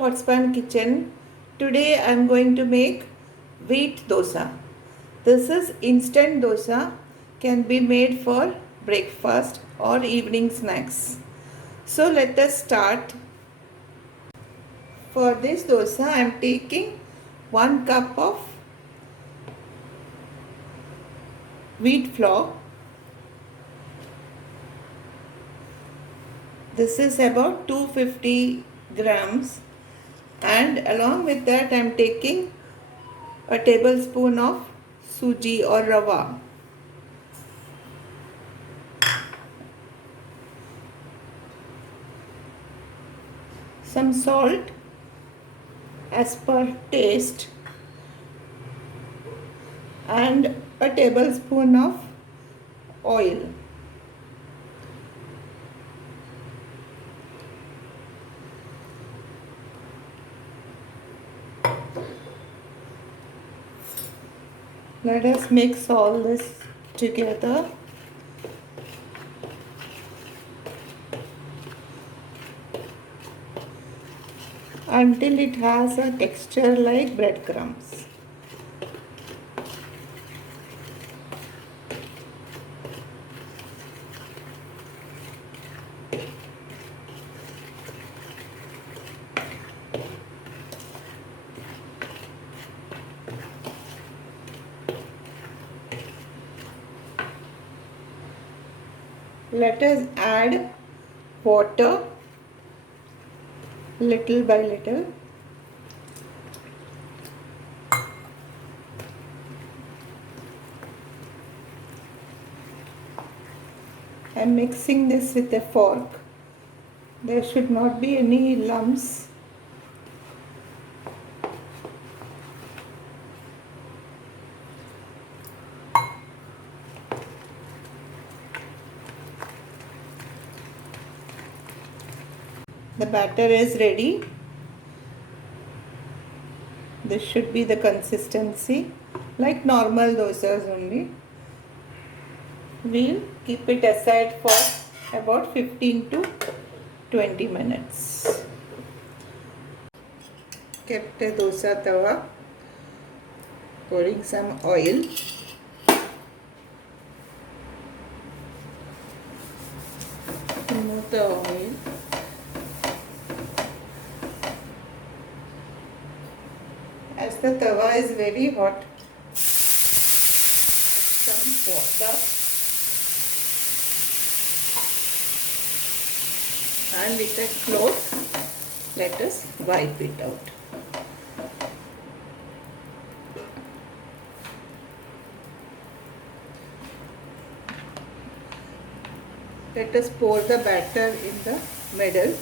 Hotspan Kitchen. Today I am going to make wheat dosa. This is instant dosa, can be made for breakfast or evening snacks. So let us start. For this dosa I am taking 1 cup of wheat flour. This is about 250 grams, and along with that I am taking a tablespoon of suji or rava. Some salt as per taste, and a tablespoon of oil. Let us mix all this together. Until it has a texture like breadcrumbs. Let us add water little by little. I am mixing this with a fork. There should not be any lumps. The batter is ready. This should be the consistency like normal dosas only. We'll keep it aside for about 15 to 20 minutes. Kept a dosa tawa, pouring some oil. Remove the oil. As the tawa is very hot, some water, and with a cloth let us wipe it out. Let us pour the batter in the middle.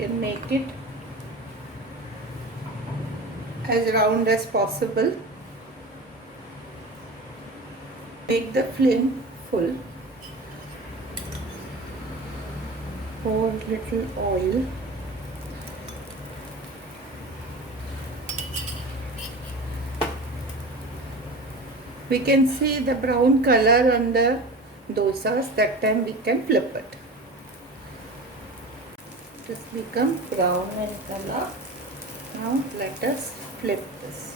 And make it as round as possible. Make the flame full. Pour little oil. We can see the brown color on the dosas. That time we can flip it. It has become brown in color. Now let us flip this.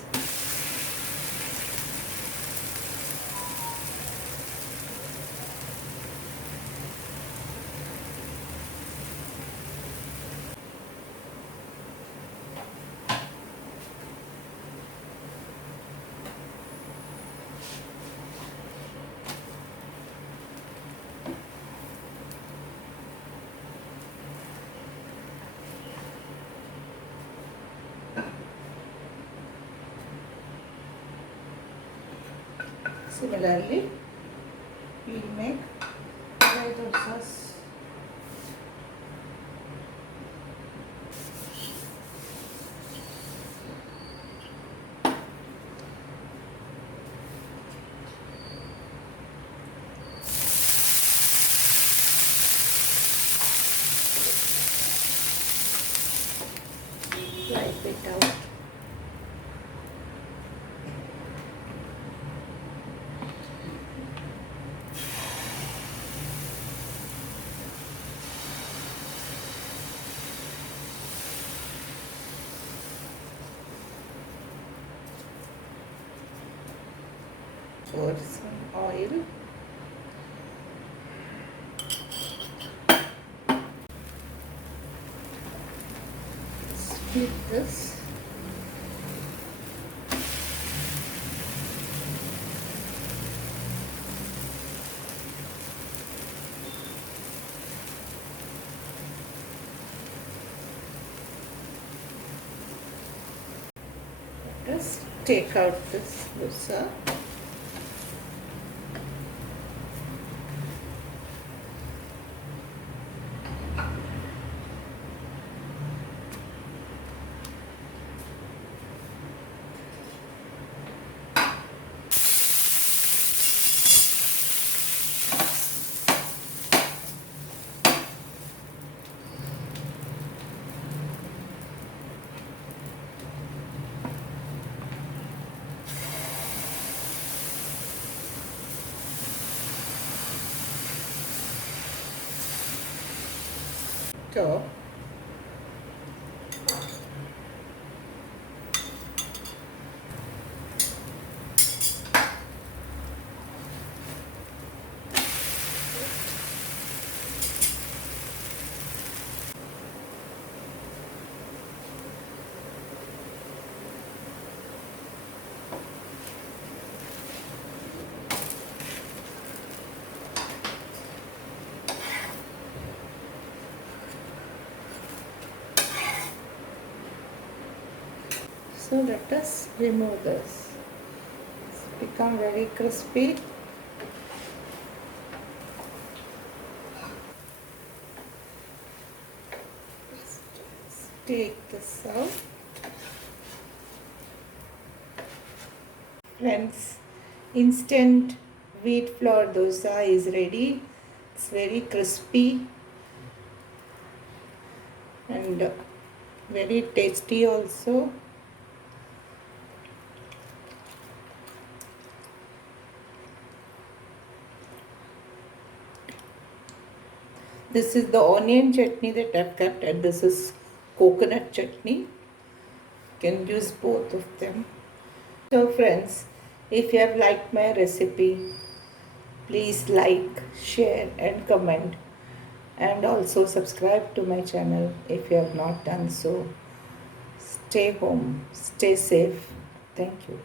Similarly, we make dry dosas. Wipe it out. Pour some oil. Split this. Just take out this dosa. So, let us remove this. It's become very crispy. Let's take this out. Friends, instant wheat flour dosa is ready. It's very crispy and very tasty also. This is the onion chutney that I've kept, and this is coconut chutney. You can use both of them. So friends, if you have liked my recipe, please like, share and comment, and also subscribe to my channel if you have not done so. Stay home, stay safe. Thank you.